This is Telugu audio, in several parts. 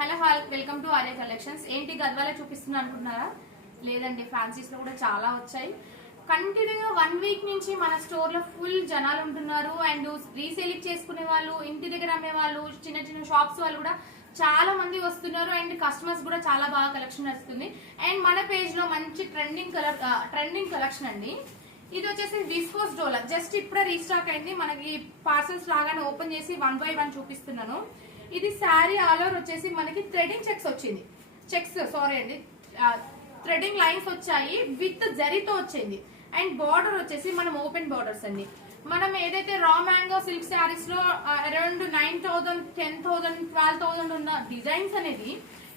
Hello welcome to Arya collections. ఏంటి గద్వాల చూపిస్తున్నా అనుకుంటున్నారా? లేదండి, ఫ్యాన్సీస్ లో కూడా చాలా వచ్చాయి. కంటిన్యూగా 1 వీక్ నుంచి మన స్టోర్ లో ఫుల్ జనాలు ఉంటున్నారు. అండ్ రీసేలింగ్ చేసుకునే వాళ్ళు, ఇంటి దగ్గర అమ్మే వాళ్ళు, చిన్న చిన్న షాప్స్ వాళ్ళు కూడా చాలా మంది వస్తున్నారు. అండ్ కస్టమర్స్ కూడా చాలా బాగా కలెక్షన్ వస్తుంది. అండ్ మన పేజ్ లో మంచి ట్రెండింగ్ కలెక్షన్ అండి. ఇది వచ్చేసి విస్కోస్ డోలా, జస్ట్ ఇప్పుడే రీస్టాక్ అయింది. మనకి పార్సల్స్ లాగానే ఓపెన్ చేసి 1 by 1 చూపిస్తున్నాను. ఇది శారీ ఆల్ ఓవర్ వచ్చేసి మనకి థ్రెడింగ్ థ్రెడింగ్ లైన్స్ వచ్చాయి విత్ జరీతో వచ్చింది. అండ్ బార్డర్ వచ్చేసి మనం ఓపెన్ బార్డర్స్ అండి. మనం ఏదైతే రా మ్యాంగో సిల్క్ శారీస్ లో అరౌండ్ 9,000, 10,000, 12,000 ఉన్న డిజైన్స్ అనేది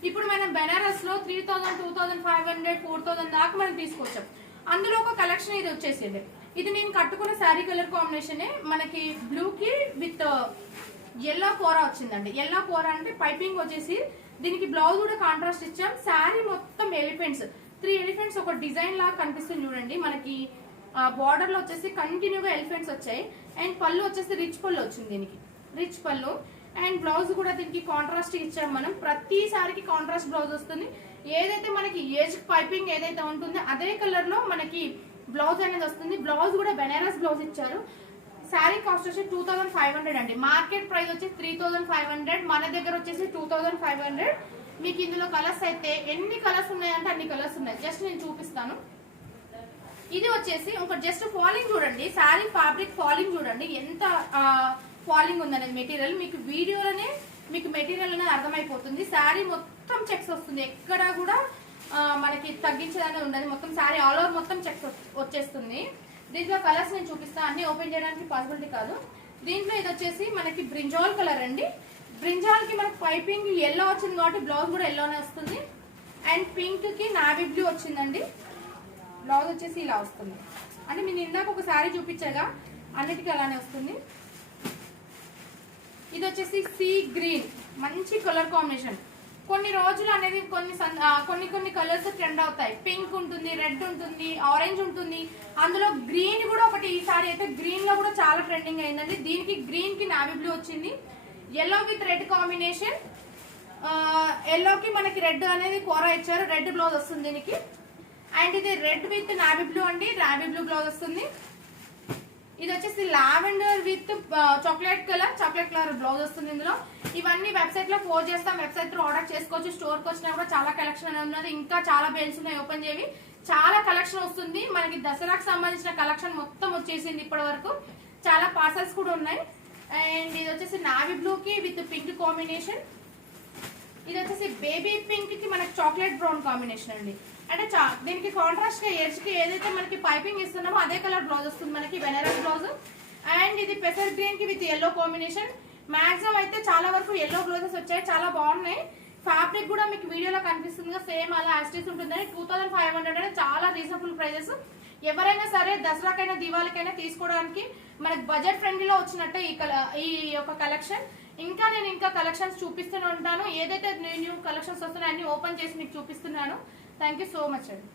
ఇప్పుడు మనం బెనారస్ లో 3,000, 2,500, 4,000 దాకా మనం తీసుకొచ్చాం. అందులో ఒక కలెక్షన్ ఇది వచ్చేసింది. ఇది నేను కట్టుకున్న శారీ కలర్ కాంబినేషన్ మనకి బ్లూ కి విత్ ఎల్లో కోరా వచ్చిందండి. ఎల్లో కోరా అంటే పైపింగ్ వచ్చేసి దీనికి బ్లౌజ్ కూడా కాంట్రాస్ట్ ఇచ్చాం. శారీ మొత్తం ఎలిఫెంట్స్, 3 ఎలిఫెంట్స్ ఒక డిజైన్ లాగా కనిపిస్తుంది చూడండి. మనకి బార్డర్ లో వచ్చేసి కంటిన్యూగా ఎలిఫెంట్స్ వచ్చాయి. అండ్ పళ్ళు వచ్చేసి రిచ్ పళ్ళు వచ్చింది, దీనికి రిచ్ పళ్ళు. అండ్ బ్లౌజ్ కూడా దీనికి కాంట్రాస్ట్ ఇచ్చాం. మనం ప్రతి సారికి కాంట్రాస్ట్ బ్లౌజ్ వస్తుంది. ఏదైతే మనకి ఏజ్ పైపింగ్ ఏదైతే ఉంటుందో అదే కలర్ లో మనకి బ్లౌజ్ అనేది వస్తుంది. బ్లౌజ్ కూడా బెనారస్ బ్లౌజ్ ఇచ్చారు. శారీ కాస్ట్ వచ్చి 2,500 అండి. మార్కెట్ ప్రైస్ వచ్చి 3,500, మన దగ్గర వచ్చేసి 2,500. మీకు ఇందులో కలర్స్ అయితే ఎన్ని కలర్స్ ఉన్నాయంటే అన్ని కలర్స్ ఉన్నాయి. జస్ట్ నేను చూపిస్తాను. ఇది వచ్చేసి ఒక జస్ట్ ఫాలింగ్ చూడండి, శారీ ఫ్యాబ్రిక్ ఫాలింగ్ చూడండి ఎంత ఫాలింగ్ ఉందనేది మెటీరియల్. మీకు వీడియోలోనే మీకు మెటీరియల్ అనేది అర్థమైపోతుంది. శారీ మొత్తం చెక్స్ వస్తుంది, ఎక్కడ కూడా మనకి తగ్గించేదనే ఉండదు. మొత్తం శారీ ఆల్ ఓవర్ మొత్తం చెక్స్ వచ్చేస్తుంది. దీంట్లో కలర్స్ నేను చూపిస్తాను, అన్ని ఓపెన్ చేయడానికి పాసిబిలిటీ కాదు. దీంట్లో ఇది వచ్చేసి మనకి బ్రింజాల్ కలర్ అండి. బ్రింజాల్ కి మనకి పైపింగ్ ఎల్లో వచ్చింది కాబట్టి బ్లౌజ్ కూడా ఎల్లోనే వస్తుంది. అండ్ పింక్ కి నావీ బ్లూ వచ్చిందండి. బ్లౌజ్ వచ్చేసి ఇలా వస్తుంది. అంటే మీరు ఇందాక ఒక శారీ చూపించాగా అన్నిటికీ అలానే వస్తుంది. ఇది వచ్చేసి సీ గ్రీన్, మంచి కలర్ కాంబినేషన్. కొన్ని రోజులు అనేది కొన్ని కలర్స్ ట్రెండ్ అవుతాయి. పింక్ ఉంటుంది, రెడ్ ఉంటుంది, ఆరెంజ్ ఉంటుంది. అందులో గ్రీన్ కూడా ఒకటి, ఈసారి అయితే గ్రీన్ లో కూడా చాలా ట్రెండింగ్ అయిందండి. దీనికి గ్రీన్ కి నావీ బ్లూ వచ్చింది. Yellow with red combination. ఎల్లోకి మనకి రెడ్ అనేది కూర ఇచ్చారు, రెడ్ బ్లౌజ్ వస్తుంది దీనికి. అండ్ ఇది రెడ్ విత్ నావీ బ్లూ అండి, నావీ బ్లూ బ్లౌజ్ వస్తుంది. ఇది వచ్చేసి lavender with chocolate colour blouse వస్తుంది ఇందులో. ఇవన్నీ వెబ్సైట్ లో పోస్ట్ చేస్తాం, వెబ్సైట్ లో ఆర్డర్ చేసుకోవచ్చు. స్టోర్ కి వచ్చినా కూడా చాలా కలెక్షన్ అనేది ఉన్నది. ఇంకా చాలా బేల్స్ ఉన్నాయి ఓపెన్ చేవి, చాలా కలెక్షన్ వస్తుంది. మనకి దసరాకు సంబంధించిన కలెక్షన్ మొత్తం వచ్చేసింది ఇప్పటి వరకు. చాలా పార్సల్స్ కూడా ఉన్నాయి. అండ్ ఇది వచ్చేసి నావీ బ్లూ కి విత్ పింక్ కాంబినేషన్. ఇది వచ్చేసి బేబీ పింక్ కి మనకి చాక్లెట్ బ్రౌన్ కాంబినేషన్ అండి. అంటే దీనికి కాంట్రాస్ట్ గా ఎడ్జ్ కి ఏదైతే మనకి పైపింగ్ ఇస్తున్నామో అదే కలర్ బ్లౌజ్ వస్తుంది మనకి, బెనారస్ బ్లౌజ్. అండ్ ఇది పెసర్ గ్రీన్ కి విత్ ఎల్లో కాంబినేషన్. మాక్సిమం అయితే చాలా వరకు ఎల్లో బ్లౌజెస్ వచ్చాయి, చాలా బాగున్నాయి. ఫ్యాబ్రిక్ కూడా మీకు వీడియోలో కనిపిస్తుంది, సేమ్ అలా యాస్టీస్ ఉంటుందని. 2,500 అనేది చాలా రీజనబుల్ ప్రైజెస్. ఎవరైనా సరే దసరాకైనా దివాళికైనా తీసుకోవడానికి మనకి బడ్జెట్ ఫ్రెండ్లీలో వచ్చినట్టే ఈ యొక్క కలెక్షన్. నేను ఇంకా కలెక్షన్స్ చూపిస్తూనే ఉంటాను. ఏదైతే న్యూ కలెక్షన్స్ వస్తున్నాయో అన్ని ఓపెన్ చేసి మీకు చూపిస్తున్నాను. థ్యాంక్ యూ సో మచ్ అండి.